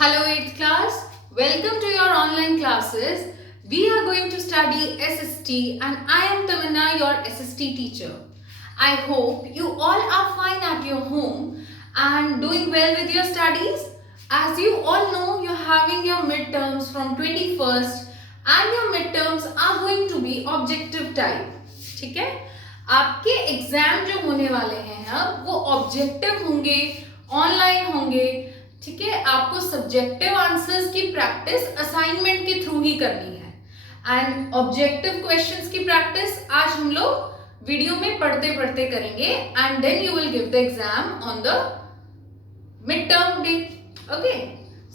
Hello 8th class, welcome to your online classes. We are going to study SST and I am Tamanna, your SST teacher. I hope you all are fine at your home and doing well with your studies. As you all know, you're having your midterms from 21st and your midterms are going to be objective type. ठीक है? आपके exam जो होने वाले हैं अब वो objective होंगे, ऑनलाइन होंगे. ठीक है, आपको सब्जेक्टिव आंसर्स की प्रैक्टिस असाइनमेंट के थ्रू ही करनी है एंड ऑब्जेक्टिव क्वेश्चंस की प्रैक्टिस आज हम लोग वीडियो में पढ़ते पढ़ते करेंगे and then you will give the exam on the mid term day. Okay,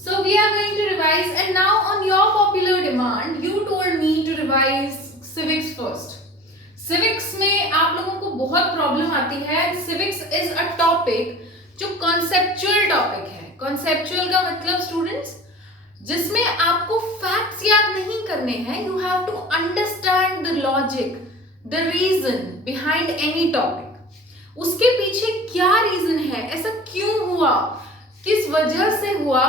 so we are going to revise and now on your popular demand you told me to revise civics first. civics में आप लोगों को बहुत problem आती है. civics is a topic जो conceptual topic है. Conceptual का मतलब स्टूडेंट्स जिसमें आपको फैक्ट्स याद नहीं करने हैं. You have to understand the logic, the reason behind any topic. उसके पीछे क्या रीजन है, ऐसा क्यों हुआ, किस वजह से हुआ,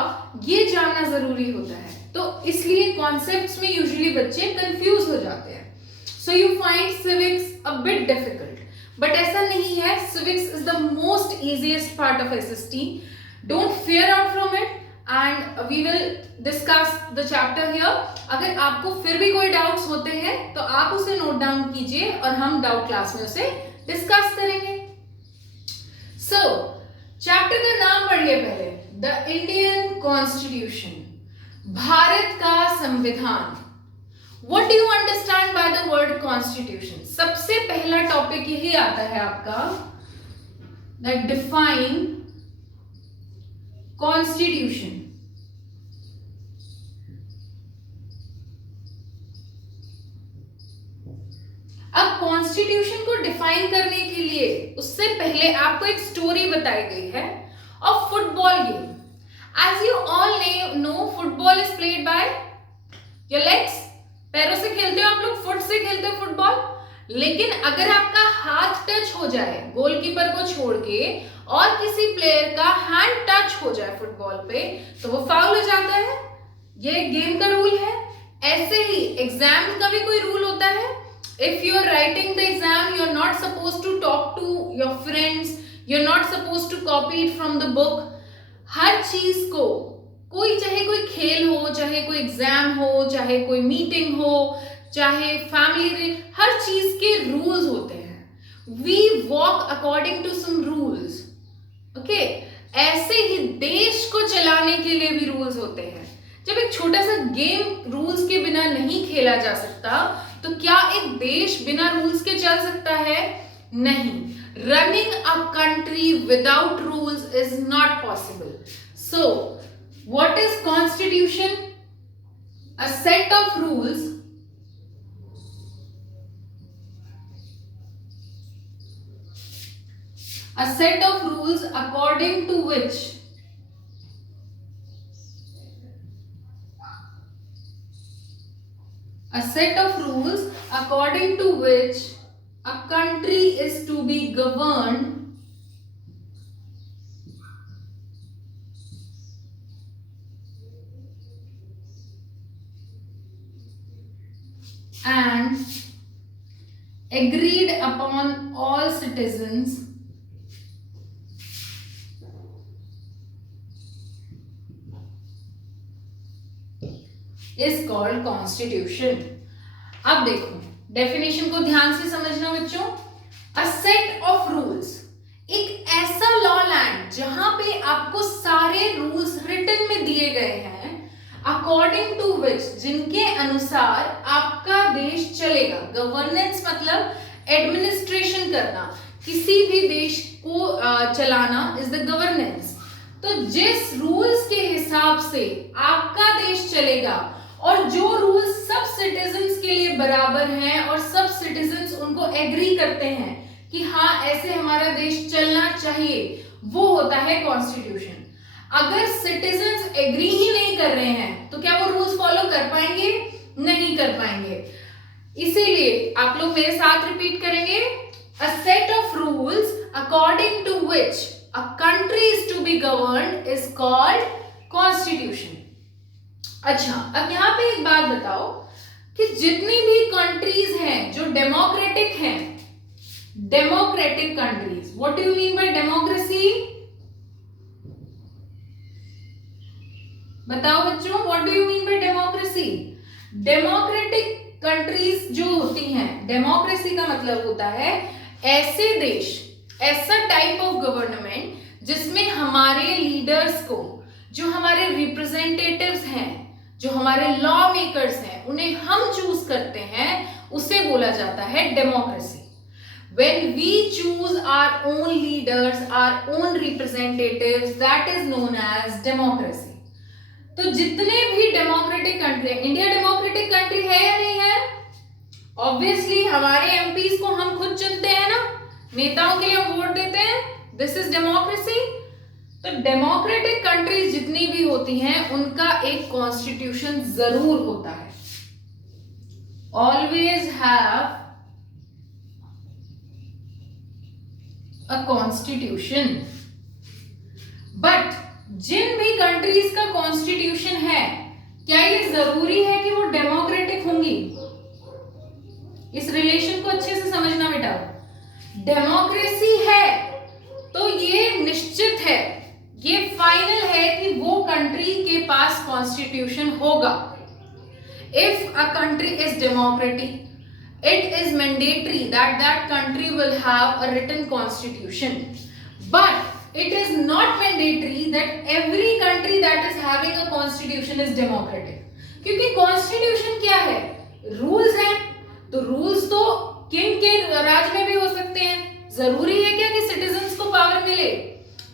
ये जानना जरूरी होता है. तो इसलिए कॉन्सेप्ट्स में यूजुअली बच्चे कंफ्यूज हो जाते हैं. So you find civics a bit difficult, but ऐसा नहीं है. Civics is the most easiest part of SST. Don't fear out from it and we will discuss the chapter here. अगर आपको फिर भी कोई डाउट्स होते हैं तो आप उसे नोट डाउन कीजिए और हम डाउट क्लास में उसे डिस्कस करेंगे. सो चैप्टर का नाम पढ़िए पहले. द इंडियन कॉन्स्टिट्यूशन, भारत का संविधान. What do you understand by the word constitution? सबसे पहला टॉपिक यही आता है आपका, that define constitution. अब कॉन्स्टिट्यूशन को डिफाइन करने के लिए उससे पहले आपको एक स्टोरी बताई गई है of football game. As you all know football is played by your legs. पैरों से खेलते हो आप लोग, फुट से खेलते हो फुटबॉल. लेकिन अगर आपका हाथ टच हो जाए गोलकीपर को छोड़ के और किसी प्लेयर का हैंड टच हो जाए फुटबॉल पे तो वो फाउल हो जाता है. ये गेम का रूल है. ऐसे ही एग्जाम का भी कोई रूल होता है. If you are writing the exam you are not suppose to talk to your friends, you are not suppose to copy it from the book. हर चीज को, कोई चाहे कोई खेल हो, चाहे कोई एग्जाम हो, चाहे कोई मीटिंग हो, चाहे फैमिली, हर चीज के रूल्स होते हैं. We walk according to some rules. Okay, ऐसे ही देश को चलाने के लिए भी रूल्स होते हैं. जब एक छोटा सा गेम रूल्स के बिना नहीं खेला जा सकता तो क्या एक देश बिना रूल्स के चल सकता है? नहीं. Running a country without rules is not possible. So what is constitution? A set of rules according to which a country is to be governed and agreed upon all citizens is called constitution. अब देखो definition को ध्यान से समझना बच्चों. अ set of rules, एक ऐसा law land जहां पे आपको सारे रूल्स रिटन में दिए गए हैं, अकॉर्डिंग टू विच, जिनके अनुसार आपका देश चलेगा. गवर्नेंस मतलब एडमिनिस्ट्रेशन करना, किसी भी देश को चलाना इज द गवर्नेंस. तो जिस रूल्स के हिसाब से आपका देश चलेगा और जो रूल्स सब सिटीजन्स के लिए बराबर हैं और सब सिटीजन्स उनको एग्री करते हैं कि हाँ ऐसे हमारा देश चलना चाहिए, वो होता है कॉन्स्टिट्यूशन. अगर सिटीजन्स एग्री ही नहीं कर रहे हैं तो क्या वो रूल्स फॉलो कर पाएंगे? नहीं कर पाएंगे. इसीलिए आप लोग मेरे साथ रिपीट करेंगे. A set of rules according to which a country is to be governed is called constitution. अच्छा, अब यहाँ पे एक बात बताओ कि जितनी भी कंट्रीज हैं जो डेमोक्रेटिक हैं, democratic countries, what do you mean by democracy? बताओ बच्चों, what do you mean by democracy? Democratic countries जो होती हैं, डेमोक्रेसी का मतलब होता है ऐसे देश, ऐसा टाइप ऑफ गवर्नमेंट जिसमें हमारे लीडर्स को, जो हमारे रिप्रेजेंटेटिव्स हैं, जो हमारे लॉ मेकर्स हैं, उन्हें हम चूज करते हैं, उसे बोला जाता है democracy. When we choose our own leaders, our own representatives, that is known as democracy. तो जितने भी democratic country, India democratic country है या नहीं है? ऑब्वियसली हमारे एमपीज को हम खुद चुनते हैं ना, नेताओं के लिए हम वोट देते हैं, दिस इज डेमोक्रेसी। तो डेमोक्रेटिक कंट्रीज जितनी भी होती हैं उनका एक कॉन्स्टिट्यूशन जरूर होता है, always have a constitution. But जिन भी कंट्रीज का कॉन्स्टिट्यूशन है, क्या ये जरूरी है कि वो डेमोक्रेटिक होंगी? इस रिलेशन को अच्छे से समझना बेटा। डेमोक्रेसी है तो ये निश्चित है, ये फाइनल है कि वो कंट्री के पास कॉन्स्टिट्यूशन होगा। If a country is democratic, it is mandatory that that country will have a written constitution, but it is not mandatory that every country that is having a constitution is democratic। क्योंकि constitution क्या है? rules हैं, तो rules तो king के राज में भी हो सकते हैं। जरूरी है क्या कि citizens को पावर मिले?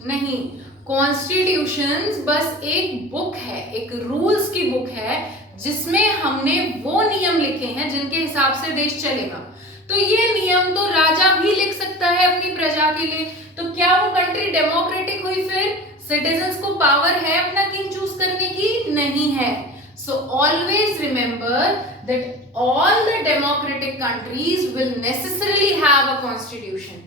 नहीं, कॉन्स्टिट्यूशंस बस एक बुक है, एक रूल्स की बुक है जिसमें हमने वो नियम लिखे हैं जिनके हिसाब से देश चलेगा। तो ये नियम तो राजा भी लिख सकता है अपनी प्रजा के लिए। तो क्या वो कंट्री डेमोक्रेटिक हुई? फिर सिटीजंस को पावर है अपना किंग चूज करने की? नहीं है। So always remember that all the democratic countries will necessarily have a constitution,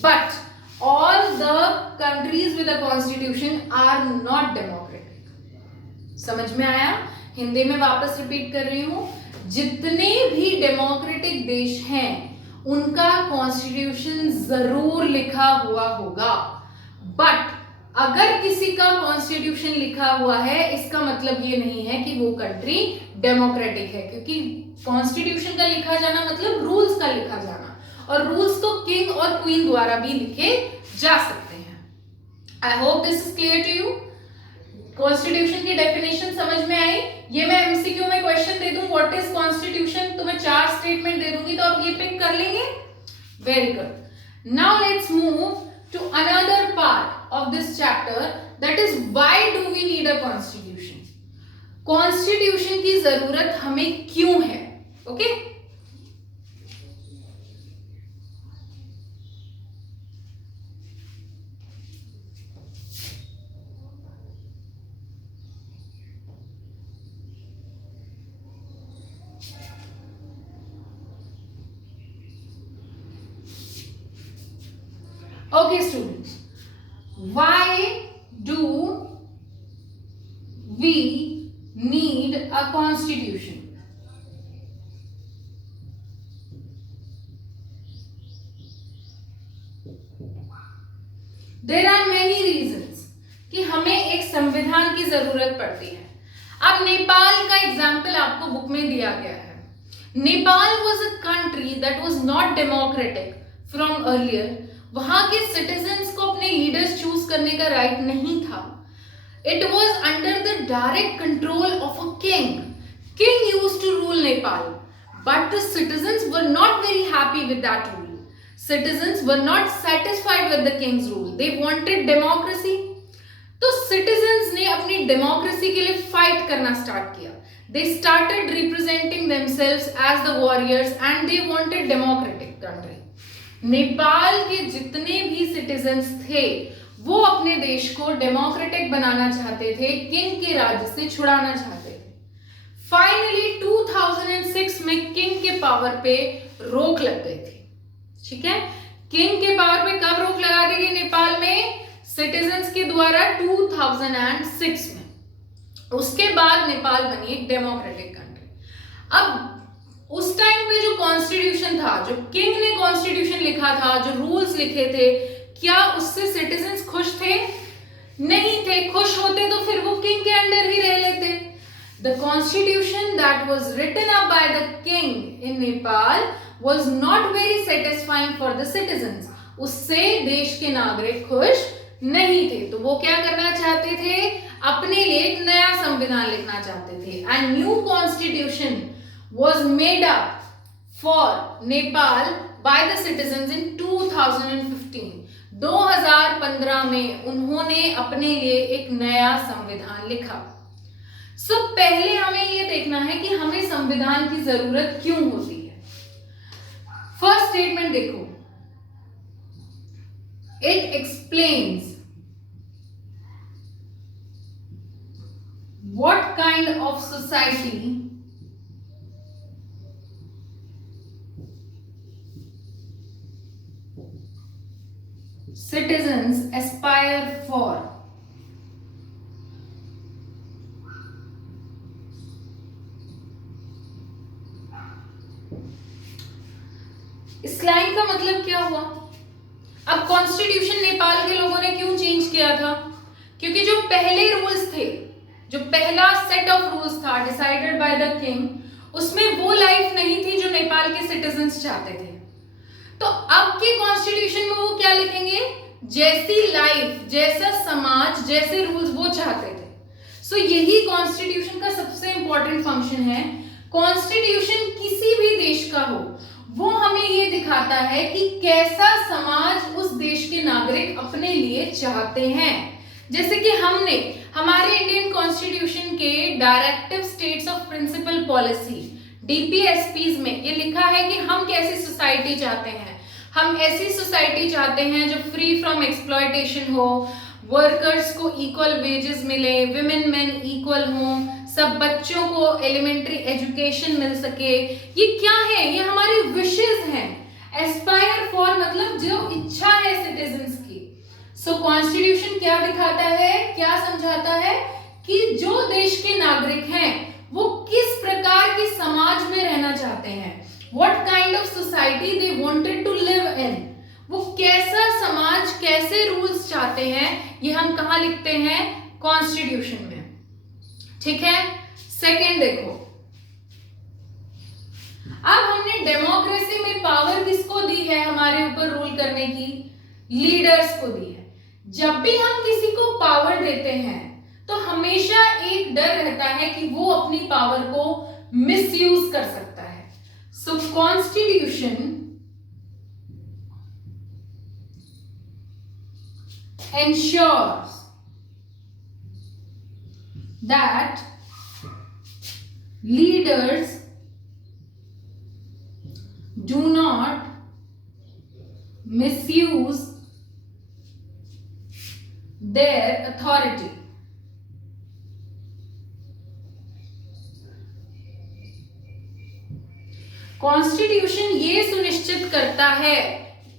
but all the countries with a constitution are not democratic। समझ में आया? हिंदी में वापस रिपीट कर रही हूं, जितने भी डेमोक्रेटिक देश हैं उनका कॉन्स्टिट्यूशन जरूर लिखा हुआ होगा, बट अगर किसी का कॉन्स्टिट्यूशन लिखा हुआ है इसका मतलब ये नहीं है कि वो कंट्री डेमोक्रेटिक है, क्योंकि कॉन्स्टिट्यूशन का लिखा जाना मतलब रूल्स का लिखा जाना, और रूल्स तो किंग और क्वीन द्वारा भी लिखे जा सकते हैं। I hope this is clear to you. Constitution की डेफिनेशन समझ में आई? ये मैं एमसीक्यू में क्वेश्चन दे दूं, व्हाट इज कॉन्स्टिट्यूशन, तो मैं 4 स्टेटमेंट दे दूंगी, तो आप ये पिक कर लेंगे। Very good. Now let's move to another part of this chapter, that is why do we need a constitution. Constitution की जरूरत हमें क्यों है? Okay Okay students, why do we need a constitution? There are many reasons कि हमें एक संविधान की जरूरत पड़ती है। अब नेपाल का एग्जाम्पल आपको बुक में दिया गया है। Nepal was a country that was not democratic from earlier। वहां के सिटीजन्स को अपने लीडर्स चूज करने का राइट नहीं था। It was under the direct control of a king. King used to rule Nepal, but the citizens were not very happy with that rule. Citizens were not satisfied with the king's rule, they wanted democracy. तो citizens ने अपनी democracy के लिए fight करना start किया। They started representing themselves as the warriors and they wanted democratic country. Nepal के जितने भी सिटीजन्स थे वो अपने देश को डेमोक्रेटिक बनाना चाहते थे, किंग के राज से छुड़ाना चाहते थे। फाइनली 2006 में किंग के पावर पे रोक लग गई थी। ठीक है, किंग के पावर पे कब रोक लगा दी गई नेपाल में? सिटीजन्स के द्वारा 2006 में। उसके बाद नेपाल बनी एक डेमोक्रेटिक कंट्री। अब उस टाइम पे जो कॉन्स्टिट्यूशन था, जो किंग ने कॉन्स्टिट्यूशन लिखा था, जो रूल्स लिखे थे, क्या उससे सिटीजन्स खुश थे? नहीं थे। खुश होते तो फिर वो किंग के अंडर ही रह लेते। The constitution that was written up by the king in Nepal was not very satisfying for the citizens. उससे देश के नागरिक खुश नहीं थे। तो वो क्या करना चाहते थे? अपने लिए एक नया संविधान लिखना चाहते थे। And new constitution was made up for Nepal by the citizens इन 2015। 2015 में उन्होंने अपने लिए एक नया संविधान लिखा। पहले हमें यह देखना है कि हमें संविधान की जरूरत क्यों होती है। फर्स्ट स्टेटमेंट देखो, it explains what kind of society citizens aspire for। इस लाइन का मतलब क्या हुआ? अब कॉन्स्टिट्यूशन नेपाल के लोगों ने क्यों चेंज किया था? क्योंकि जो पहले रूल्स थे, जो पहला सेट ऑफ रूल्स था डिसाइडेड बाय द किंग, उसमें वो लाइफ नहीं थी जो नेपाल के सिटीजन्स चाहते थे। तो अब के कॉन्स्टिट्यूशन में वो क्या लिखेंगे? जैसी लाइफ, जैसा समाज, जैसे रूल्स वो चाहते थे। यही कॉन्स्टिट्यूशन का सबसे इंपॉर्टेंट फंक्शन है। कॉन्स्टिट्यूशन किसी भी देश का हो, वो हमें ये दिखाता है कि कैसा समाज उस देश के नागरिक अपने लिए चाहते हैं। जैसे कि हमने हमारे इंडियन कॉन्स्टिट्यूशन के directive states of principle policy DPSPs में ये लिखा है कि हम कैसी सोसाइटी चाहते हैं। हम ऐसी सोसाइटी चाहते हैं जो फ्री फ्रॉम एक्सप्लॉयटेशन हो, वर्कर्स को इक्वल वेजेस मिले, विमेन मेन इक्वल हों, सब बच्चों को एलिमेंट्री एजुकेशन मिल सके। ये क्या है? ये हमारी विशेस हैं। एस्पायर फॉर मतलब जो इच्छा है सिटीजन्स की। कॉन्स्टिट्यूशन क्या दिखाता है, क्या समझाता है कि जो देश के नागरिक हैं वो किस प्रकार के समाज में रहना चाहते हैं, what kind of society they wanted to live in। वो कैसा समाज, कैसे रूल्स चाहते हैं, ये हम कहाँ लिखते हैं? कॉन्स्टिट्यूशन में। ठीक है। सेकेंड देखो, अब हमने डेमोक्रेसी में पावर किसको दी है हमारे ऊपर रूल करने की? लीडर्स को दी है। जब भी हम किसी को पावर देते हैं तो हमेशा एक डर रहता है कि वो अपनी पावर को मिसयूज कर सकता है। Constitution ensures that leaders do not misuse their authority। Constitution ये सुनिश्चित करता है,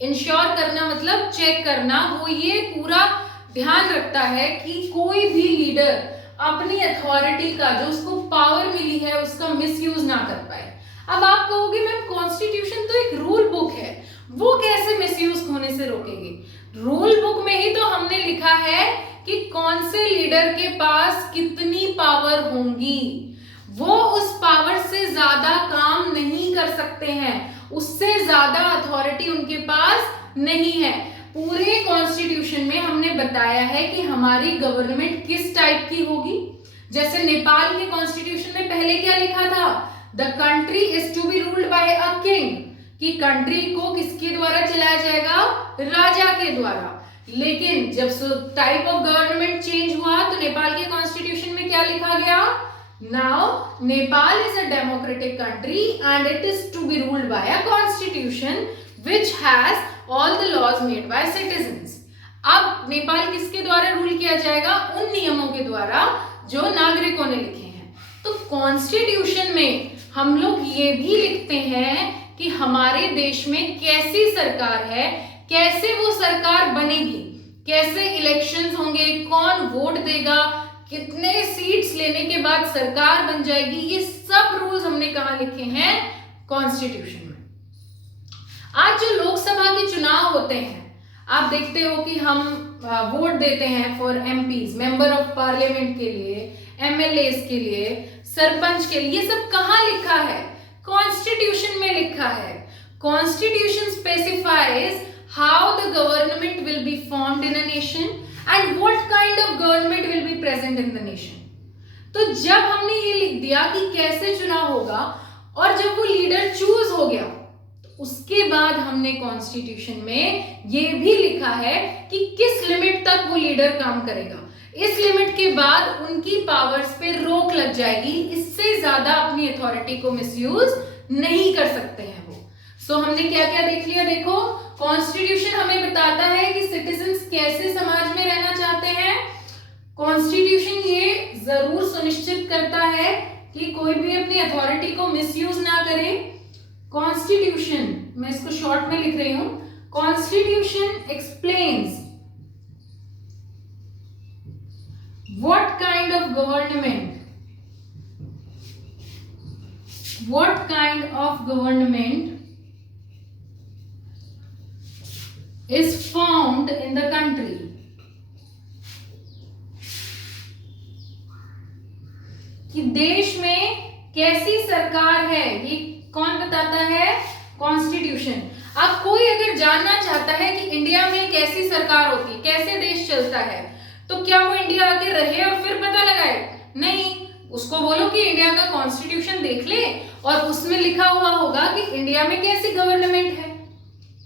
इंश्योर करना मतलब चेक करना, वो ये पूरा ध्यान रखता है कि कोई भी लीडर अपनी अथॉरिटी का, जो उसको पावर मिली है, उसका मिसयूज ना कर पाए। अब आप कहोगे मैम कॉन्स्टिट्यूशन तो एक रूल बुक है, वो कैसे मिसयूज होने से रोकेगी? रूल बुक में ही तो हमने लिखा है कि कौन से लीडर के पास कितनी पावर होंगी, वो उस पावर से ज्यादा काम नहीं कर सकते हैं, उससे ज्यादा अथॉरिटी उनके पास नहीं है। पूरे कॉन्स्टिट्यूशन में हमने बताया है कि हमारी गवर्नमेंट किस टाइप की होगी। जैसे नेपाल के कॉन्स्टिट्यूशन में पहले क्या लिखा था? The country is to be ruled by a king, कि कंट्री को किसके द्वारा चलाया जाएगा? राजा के द्वारा। लेकिन जब टाइप ऑफ गवर्नमेंट चेंज हुआ तो नेपाल के कॉन्स्टिट्यूशन में क्या लिखा गया? Now Nepal is a democratic country and it is to be ruled by a constitution which has all the laws made by citizens। अब नेपाल किसके द्वारा रूल किया जाएगा? उन नियमों के द्वारा जो नागरिकों ने लिखे हैं। तो कॉन्स्टिट्यूशन में हम लोग ये भी लिखते हैं कि हमारे देश में कैसी सरकार है, कैसे वो सरकार बनेगी, कैसे इलेक्शंस होंगे, कौन वोट देगा, कितने सीट्स लेने के बाद सरकार बन जाएगी, ये सब रूल्स हमने कहाँ लिखे हैं? कॉन्स्टिट्यूशन में। आज जो लोकसभा के चुनाव होते हैं, आप देखते हो कि हम वोट देते हैं for MPs, member of parliament के लिए, एमएलएस के लिए, सरपंच के लिए, ये सब कहाँ लिखा है? कॉन्स्टिट्यूशन में लिखा है। Constitution specifies how the government will be formed in a nation and what kind of government will be present in the nation. तो जब हमने ये लिख दिया कि कैसे चुनाव होगा और जब वो लीडर चूज हो गया, उसके बाद हमने कॉन्स्टिट्यूशन में ये भी लिखा है कि किस लिमिट तक वो लीडर काम करेगा। इस लिमिट के बाद उनकी पावर्स पे रोक लग जाएगी, इससे ज्यादा अपनी अथॉरिटी को मिसयूज नहीं कर सकते हैं वो। सो हमने क्या क्या देख लिया? देखो, कॉन्स्टिट्यूशन हमें बताता है कि सिटीजन्स कैसे समाज में रहना चाहते हैं। कॉन्स्टिट्यूशन ये जरूर सुनिश्चित करता है कि कोई भी अपनी अथॉरिटी को मिसयूज ना करे। कॉन्स्टिट्यूशन, मैं इसको शॉर्ट में लिख रही हूं, constitution explains what kind of government is formed in the country. कि देश में कैसी सरकार है, ये कौन बताता है? कॉन्स्टिट्यूशन। अब कोई अगर जानना चाहता है कि इंडिया में कैसी सरकार होती है, कैसे देश चलता है, तो क्या वो इंडिया आके रहे और फिर पता लगाए? नहीं, उसको बोलो कि इंडिया का कॉन्स्टिट्यूशन देख ले और उसमें लिखा हुआ होगा कि इंडिया में कैसी गवर्नमेंट है।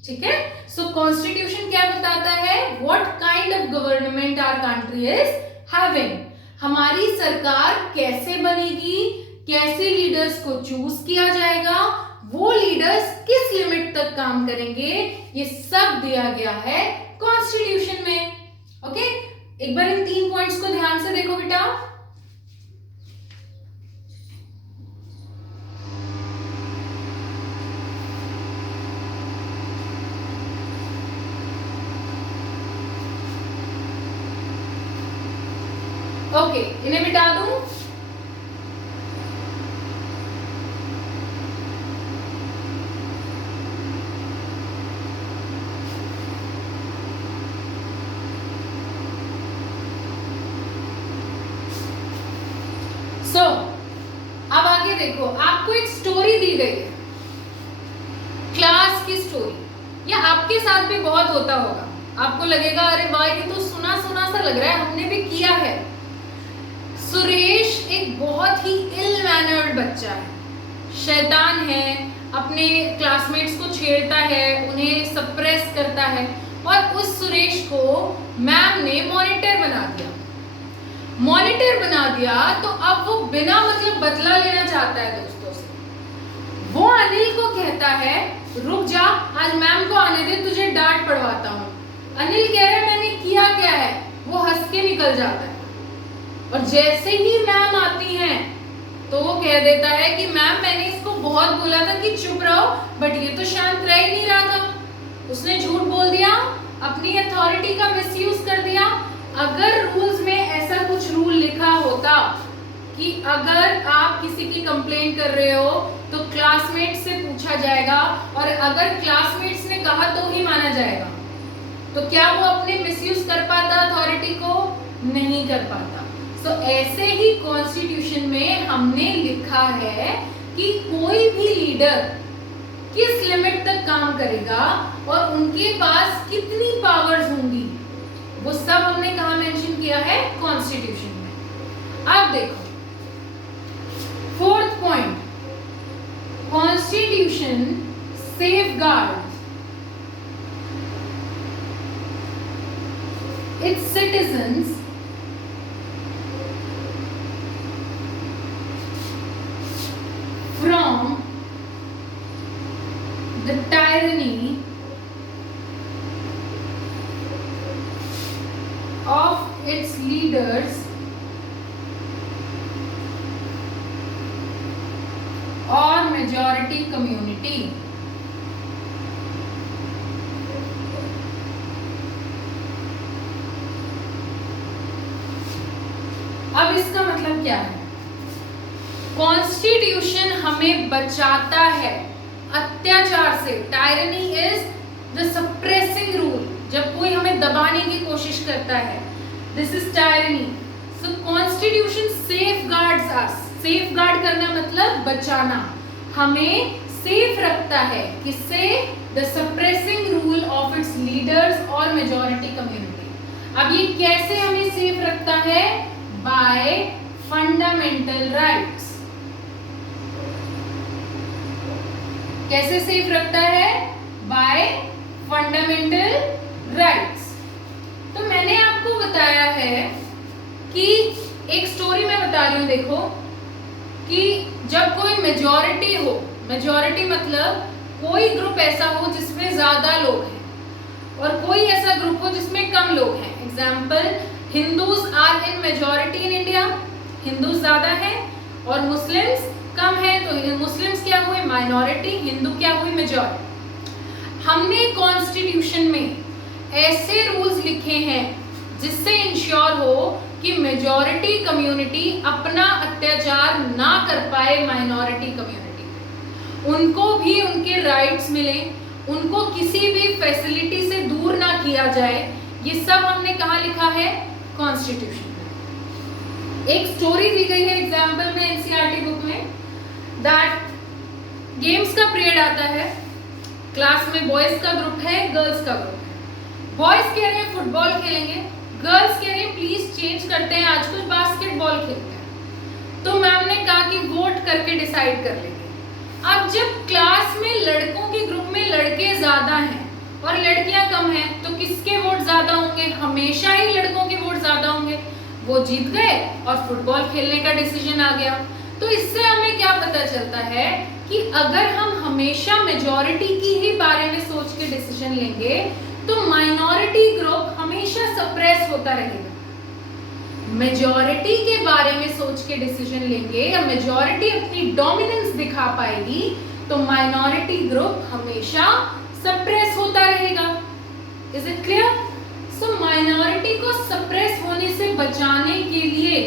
ठीक है? सो कॉन्स्टिट्यूशन क्या बताता है? What kind of government our country is having. हमारी सरकार कैसे बनेगी, कैसे लीडर्स को चूज किया जाएगा, वो लीडर्स किस लिमिट तक काम करेंगे, ये सब दिया गया है कॉन्स्टिट्यूशन में। ओके, एक बार इन 3 पॉइंट्स को ध्यान से देखो बेटा। ओके, इन्हें मिटा दूं। अब आगे देखो, आपको एक स्टोरी दी गई है, क्लास की स्टोरी, या आपके साथ भी बहुत होता होगा। आपको लगेगा अरे वाह, ये तो सुना सुना सा लग रहा है, हमने भी किया है। सुरेश एक बहुत ही इल मैनर्ड बच्चा है, शैतान है, अपने क्लासमेट्स को छेड़ता है, उन्हें सप्रेस करता है, और उस सुरेश को मैम ने मॉनिटर बना दिया। मॉनिटर बना दिया तो अब वो बिना मतलब बदला लेना चाहता है दोस्तों से। वो अनिल को कहता है रुक जा, आज मैम को आने दे, तुझे डांट पड़वाता हूँ। अनिल कह रहा है मैंने किया क्या है, वो हंस के निकल जाता है। और जैसे ही मैम आती हैं तो वो कह देता है कि मैम मैंने इसको बहुत बोला था कि चुप रहो, बट ये तो शांत रह ही नहीं रहा था, उसने झूठ बोल दिया, अपनी अथॉरिटी का मिसयूज कर दिया। अगर रूल्स में ऐसा कुछ रूल लिखा होता कि अगर आप किसी की कंप्लेंट कर रहे हो तो क्लासमेट से पूछा जाएगा, और अगर क्लासमेट्स ने कहा तो ही माना जाएगा, तो क्या वो अपने मिसयूज कर पाता अथॉरिटी को? नहीं कर पाता। सो ऐसे ही कॉन्स्टिट्यूशन में हमने लिखा है कि कोई भी लीडर किस लिमिट तक काम करेगा और उनके पास कितनी पावर्स होंगी, वो सब हमने कहा मेंशन किया है? कॉन्स्टिट्यूशन में। अब देखो 4th point, constitution safeguards it's citizens from the tyranny of its leaders or majority community। अब इसका मतलब क्या है? कॉन्स्टिट्यूशन हमें बचाता है अत्याचार से। Tyranny is the suppressing rule, जब कोई हमें दबाने की कोशिश करता है, this is tyranny. So constitution safeguards us. Safeguard करना मतलब बचाना, हमें सेफ रखता है। किससे? The suppressing rule of its leaders और मेजॉरिटी कम्युनिटी। अब ये कैसे हमें सेफ रखता है? Bye fundamental rights. कैसे सेफ रखता है? Bye fundamental rights. तो मैंने आपको बताया है कि एक स्टोरी मैं बता रही हूं, देखो कि जब कोई मेजॉरिटी हो, मेजॉरिटी मतलब कोई ग्रुप ऐसा हो जिसमें ज्यादा लोग हैं और कोई ऐसा ग्रुप हो जिसमें कम लोग हैं। Example, Hindus are in majority in India, हिंदू ज्यादा है और मुस्लिम्स कम है, तो मुस्लिम्स क्या हुए? माइनॉरिटी, हिंदू क्या हुई? मेजॉरिटी। हमने कॉन्स्टिट्यूशन में ऐसे रूल्स लिखे हैं जिससे इंश्योर हो कि मेजॉरिटी कम्युनिटी अपना अत्याचार ना कर पाए माइनॉरिटी कम्युनिटी पे, उनको भी उनके राइट्स मिले, उनको किसी भी फैसिलिटी से दूर ना किया जाए। ये सब हमने कहाँ लिखा है? कॉन्स्टिट्यूशन में। एक स्टोरी दी गई है एग्जाम्पल में एनसीईआरटी बुक में, दैट गेम्स का पीरियड आता है, क्लास में बॉयज का ग्रुप है, गर्ल्स का ग्रुप है। बॉयज कह रहे हैं फुटबॉल खेलेंगे, गर्ल्स कह रही हैं प्लीज चेंज करते हैं, आज कुछ बास्केटबॉल खेलते हैं। तो मैम ने कहा कि वोट करके डिसाइड कर लेंगे। अब जब क्लास में लड़कों के ग्रुप में लड़के ज्यादा हैं और लड़कियां कम हैं, तो किसके वोट ज्यादा होंगे? हमेशा ही लड़कों के वोट ज्यादा होंगे। वो जीत गए और फुटबॉल खेलने का डिसीजन आ गया। तो इससे हमें क्या पता चलता है कि अगर हम हमेशा मेजॉरिटी की ही बारे में सोच के डिसीजन लेंगे तो माइनॉरिटी ग्रुप हमेशा सप्रेस होता रहेगा। मेजॉरिटी के बारे में सोच के डिसीजन लेंगे या मेजॉरिटी अपनी डोमिनेंस दिखा पाएगी तो माइनॉरिटी ग्रुप हमेशा सप्रेस होता रहेगा। Is it clear? So minority को सप्रेस होने से बचाने के लिए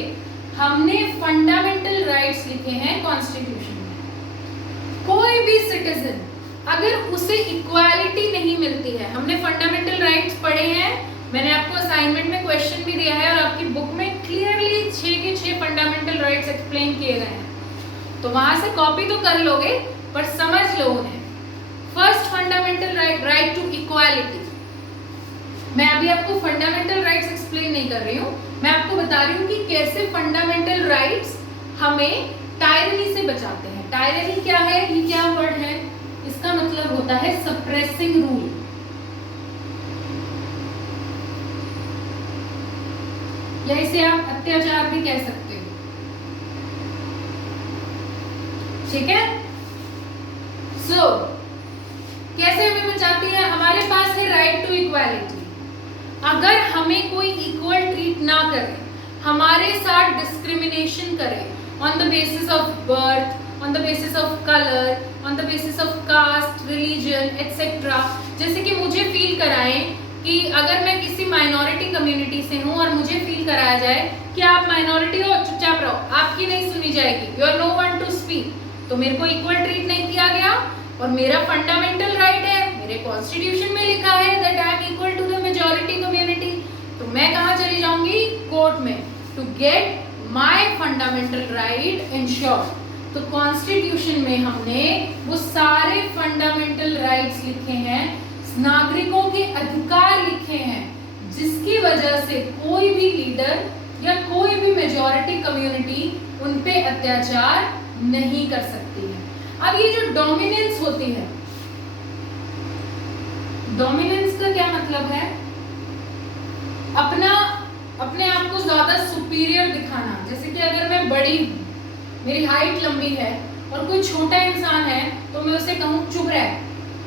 हमने फंडामेंटल राइट्स लिखे हैं कॉन्स्टिट्यूशन में। कोई भी सिटीजन अगर उसे इक्वालिटी नहीं मिलती है, हमने फंडामेंटल राइट्स पढ़े हैं, मैंने आपको असाइनमेंट में क्वेश्चन भी दिया है और आपकी बुक में क्लियरली 6 के 6 फंडामेंटल राइट्स एक्सप्लेन किए गए हैं, तो वहां से कॉपी तो कर लोगे पर समझ लो उन्हें। First fundamental right, right to equality. मैं अभी आपको फंडामेंटल राइट्स एक्सप्लेन नहीं कर रही हूँ, मैं आपको बता रही हूँ कि कैसे फंडामेंटल राइट्स हमें टायरनी से बचाते हैं। टायरनी क्या है? ये क्या वर्ड है? इसका मतलब होता है सप्रेसिंग रूल। या इसे आप अत्याचार भी कह सकते हो, ठीक है? सो कैसे हमें बचाती है? हमारे पास है राइट टू इक्वालिटी। अगर हमें कोई इक्वल ट्रीट ना करे, हमारे साथ डिस्क्रिमिनेशन करे on the basis of birth, on the basis of color, on the basis of caste, religion, etc. जैसे कि मुझे फील कराएं कि अगर मैं किसी माइनॉरिटी कम्युनिटी से हूँ और मुझे फील कराया जाए कि आप माइनॉरिटी हो, चुपचाप रहो, आपकी नहीं सुनी जाएगी, you are no one to speak, तो मेरे को इक्वल ट्रीट नहीं किया गया और मेरा फंडामेंटल राइट है, मेरे कॉन्स्टिट्यूशन में लिखा है that I am equal to the majority community, तो मैं कहाँ चली जाऊंगी? कोर्ट में, to get my fundamental right insured. तो कॉन्स्टिट्यूशन में हमने वो सारे फंडामेंटल राइट्स लिखे हैं, नागरिकों के अधिकार लिखे हैं, जिसकी वजह से कोई भी लीडर या कोई भी मेजॉरिटी कम्युनिटी उन पे अत्याचार नहीं कर सकती है। अब ये जो डोमिनेंस होती है, डोमिनेंस का क्या मतलब है? अपने आप को ज्यादा सुपीरियर दिखाना। जैसे कि अगर मैं बड़ी, मेरी हाइट लंबी है और कोई छोटा इंसान है तो मैं उसे कहूँ चुप रह,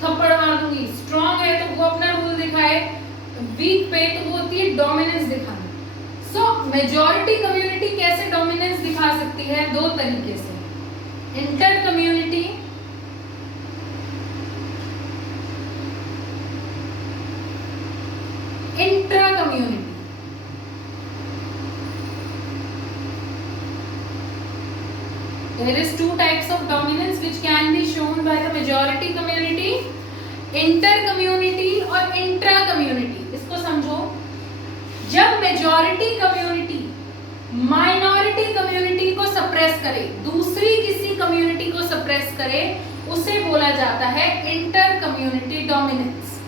थप्पड़ मार दूंगी। स्ट्रॉन्ग है तो वो अपना रूल दिखाए, वीक पे तो वो होती है डोमिनेंस दिखाना। सो मेजॉरिटी कम्युनिटी कैसे डोमिनेंस दिखा सकती है? दो तरीके से, inter community intra community. There is two types of dominance which can be shown by the majority community, inter community और intra community. इसको समझो, जब majority community माइनॉरिटी कम्युनिटी को सप्रेस करे, दूसरी किसी कम्युनिटी को सप्रेस करे, उसे बोला जाता है इंटर कम्युनिटी डोमिनेंस।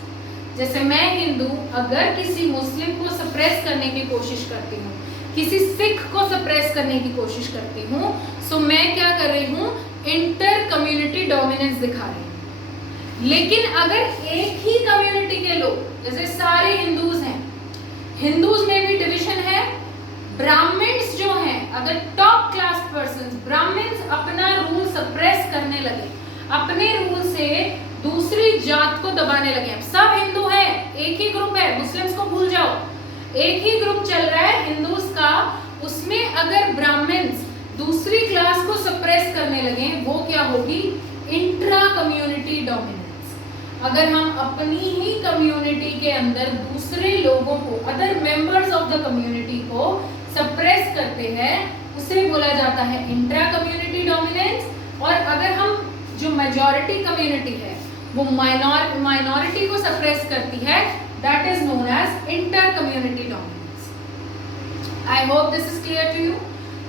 जैसे मैं हिंदू अगर किसी मुस्लिम को सप्रेस करने की कोशिश करती हूँ, किसी सिख को सप्रेस करने की कोशिश करती हूँ, सो मैं क्या कर रही हूँ, इंटर कम्युनिटी डोमिनेंस दिखा रही हूँ। लेकिन अगर एक ही कम्युनिटी के लोग, जैसे सारे हिंदूज हैं, हिंदूज में भी डिविजन है, ब्राह्मण्स जो हैं, अगर टॉप क्लास पर्सन्स ब्राह्मण्स अपना रूल सप्रेस करने लगे, अपने रूल से दूसरी जात को दबाने लगे, सब हिंदू हैं, एक ही ग्रुप है, मुस्लिम्स को भूल जाओ, एक ही ग्रुप चल रहा है हिंदूज का, उसमें अगर ब्राह्मण्स दूसरी क्लास को सप्रेस करने लगे, वो क्या होगी, इंट्रा कम्युनिटी डोमिनेंस। अगर हम अपनी ही कम्युनिटी के अंदर दूसरे लोगों को, other members of the community को सप्रेस करते हैं, उसे बोला जाता है इंट्रा कम्युनिटी डोमिनेंस। और अगर हम जो मेजॉरिटी कम्युनिटी है वो माइनॉरिटी को सप्रेस करती है, that is known as inter community dominance. I hope this is clear to you.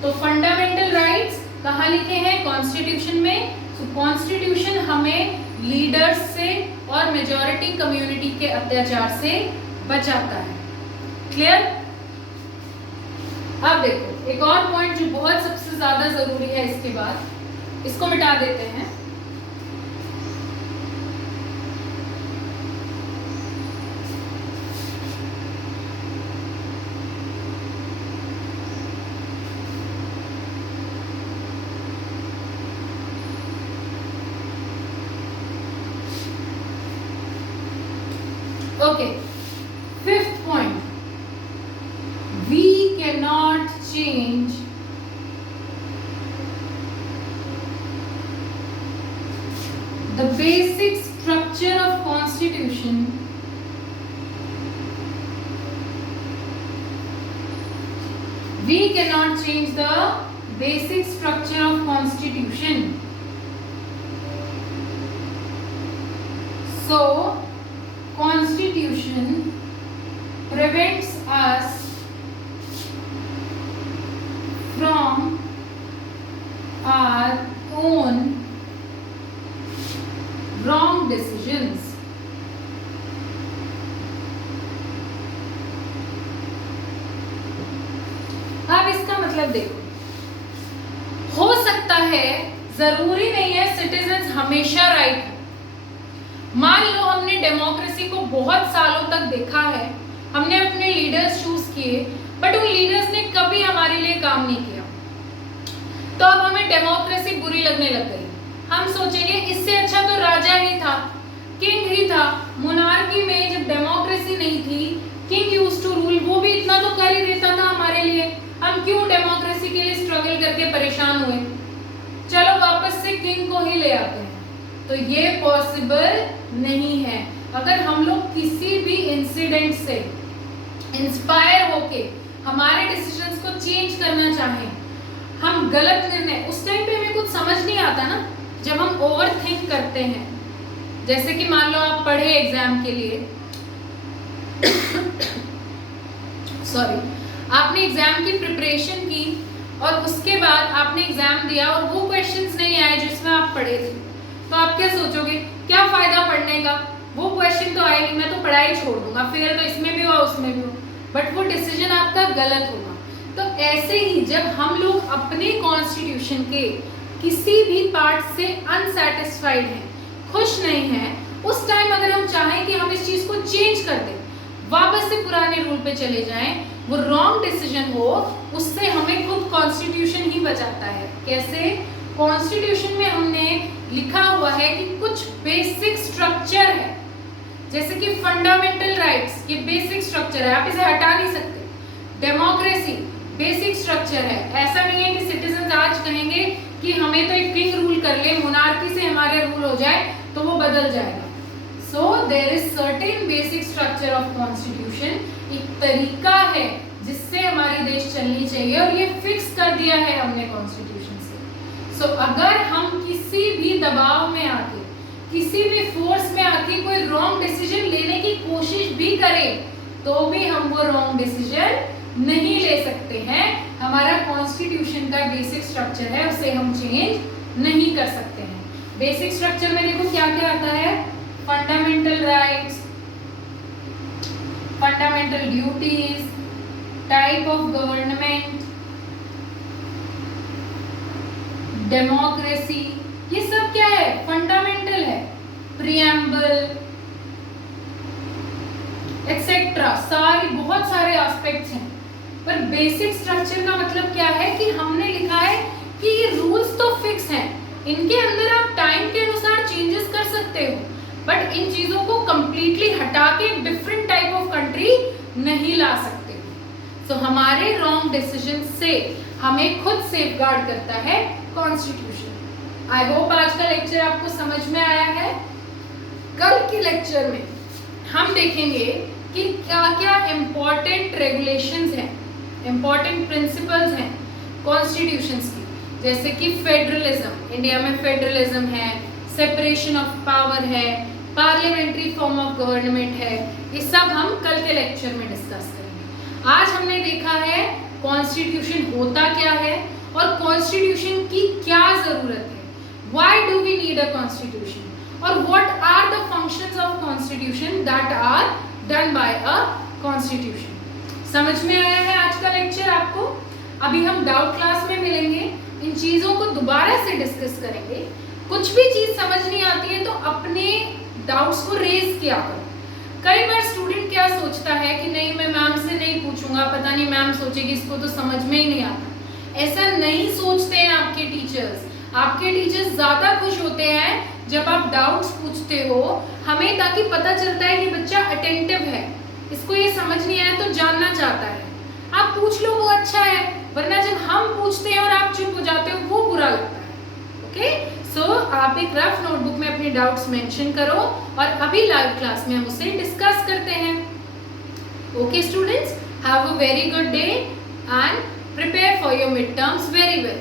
तो फंडामेंटल राइट्स कहाँ लिखे हैं, कॉन्स्टिट्यूशन में। तो कॉन्स्टिट्यूशन हमें लीडर्स से और मेजॉरिटी कम्युनिटी के अत्याचार से बचाता है। क्लियर। अब देखो एक और पॉइंट जो बहुत सबसे ज्यादा जरूरी है, इसके बाद इसको मिटा देते हैं। Okay, fifth point, we cannot change the basic structure of constitution we cannot change the basic structure of constitution. So constitution prevents us from our own wrong decisions. अब इसका मतलब देखो, हो सकता है, जरूरी नहीं है सिटीजन्स हमेशा राइट हो। मान लो हमने डेमोक्रेसी को बहुत सालों तक देखा है, हमने अपने लीडर्स चूज किए, बट उन लीडर्स ने कभी हमारे लिए काम नहीं किया, तो अब हमें डेमोक्रेसी बुरी लगने लग गई। हम सोचेंगे इससे अच्छा तो राजा ही था, किंग ही था। मोनार्की में जब डेमोक्रेसी नहीं थी, किंग यूज्ड टू रूल, वो भी इतना तो कर ही देता था हमारे लिए, हम क्यों डेमोक्रेसी के लिए स्ट्रगल करके परेशान हुए, चलो वापस से किंग को ही ले आते हैं। तो ये पॉसिबल नहीं है। अगर हम लोग किसी भी इंसिडेंट से इंस्पायर होके हमारे डिसीजंस को चेंज करना चाहें, हम गलत निर्णय, उस टाइम पे हमें कुछ समझ नहीं आता ना, जब हम ओवर थिंक करते हैं। जैसे कि मान लो आप पढ़े एग्जाम के लिए सॉरी, आपने एग्जाम की प्रिपरेशन की और उसके बाद आपने एग्जाम दिया और वो क्वेश्चंस नहीं आए जिसमें आप पढ़े थे, तो आप क्या सोचोगे, क्या फायदा पढ़ने का, वो क्वेश्चन तो आए नहीं, मैं तो पढ़ाई छोड़ दूंगा, फिर तो इसमें भी हुआ उसमें भी हो, बट वो डिसीजन आपका गलत होगा। तो ऐसे ही जब हम लोग अपने कॉन्स्टिट्यूशन के किसी भी पार्ट से अनसेटिस्फाइड हैं, खुश नहीं हैं, उस टाइम अगर हम चाहें कि हम इस चीज को चेंज कर दें, वापस से पुराने रूल पे चले जाएं, वो रॉन्ग डिसीजन हो, उससे हमें खुद कॉन्स्टिट्यूशन ही बचाता है। कैसे? कॉन्स्टिट्यूशन में हमने लिखा हुआ है कि कुछ बेसिक स्ट्रक्चर है, जैसे कि फंडामेंटल राइट्स, ये बेसिक स्ट्रक्चर है, आप इसे हटा नहीं सकते। डेमोक्रेसी बेसिक स्ट्रक्चर है, ऐसा नहीं है कि सिटीजन आज कहेंगे कि हमें तो एक किंग रूल कर ले, मोनार्की से हमारे रूल हो जाए तो वो बदल जाएगा। So there is certain basic structure of constitution, एक तरीका है जिससे हमारी देश चलनी चाहिए और ये फिक्स कर दिया है हमने कॉन्स्टिट्यूशन से। सो अगर हम किसी भी दबाव में आके, किसी भी फोर्स में आके कोई रॉन्ग डिसीजन लेने की कोशिश भी करें तो भी हम वो रॉन्ग डिसीजन नहीं ले सकते हैं। हमारा कॉन्स्टिट्यूशन का बेसिक स्ट्रक्चर है, उसे हम चेंज नहीं कर सकते हैं। बेसिक स्ट्रक्चर में देखो क्या क्या आता है, fundamental rights, fundamental duties, type of government, democracy, ये सब क्या है, फंडामेंटल है। प्रीएम्बल एक्सेट्रा, सारी बहुत सारे एस्पेक्ट्स हैं। पर बेसिक स्ट्रक्चर का मतलब क्या है कि हमने लिखा है कि ये रूल्स तो फिक्स हैं, इनके अंदर आप टाइम के अनुसार चेंजेस कर सकते हो, बट इन चीजों को कंप्लीटली हटा के डिफरेंट टाइप ऑफ कंट्री नहीं ला सकते। तो हमारे रॉन्ग डिसीजन से हमें खुद सेफगार्ड करता है कॉन्स्टिट्यूशन। आई होप आज का लेक्चर आपको समझ में आया है। कल के लेक्चर में हम देखेंगे कि क्या क्या इंपॉर्टेंट रेगुलेशंस हैं, इंपॉर्टेंट प्रिंसिपल्स हैं कॉन्स्टिट्यूशंस की, जैसे कि फेडरलिज्म, इंडिया में फेडरलिज्म है, सेपरेशन ऑफ पावर है, पार्लियामेंट्री फॉर्म ऑफ गवर्नमेंट है, ये सब हम कल के लेक्चर में डिस्कस करेंगे। आज हमने देखा है कॉन्स्टिट्यूशन होता क्या है और कॉन्स्टिट्यूशन की क्या जरूरत है, why do we need a constitution, और what are the functions of constitution that are done by a constitution. समझ में आया है आज का लेक्चर आपको? अभी हम डाउट क्लास में मिलेंगे, इन चीजों को दोबारा से डिस्कस करेंगे। कुछ भी चीज समझ नहीं आती है तो अपने डाउट्स को रेज किया करो। कई बार स्टूडेंट क्या सोचता है कि नहीं मैं मैम से नहीं पूछूंगा, पता नहीं मैम सोचेगी इसको तो समझ में ही नहीं आता। ऐसा नहीं सोचते हैं आपके टीचर्स। आपके टीचर्स ज्यादा खुश होते हैं जब आप डाउट्स पूछते हो हमें, ताकि पता चलता है कि बच्चा अटेंटिव है, इसको ये समझ नहीं आया तो जानना चाहता है। आप पूछ लो वो अच्छा है, वरना जब हम पूछते हैं और आप चुप हो जाते हो वो बुरा लगता है। ओके, सो आप एक रफ नोटबुक में अपने डाउट्स मेंशन करो और अभी लाइव क्लास में हम उसे डिस्कस करते हैं। Okay students, have a very good day and prepare for your midterms very well.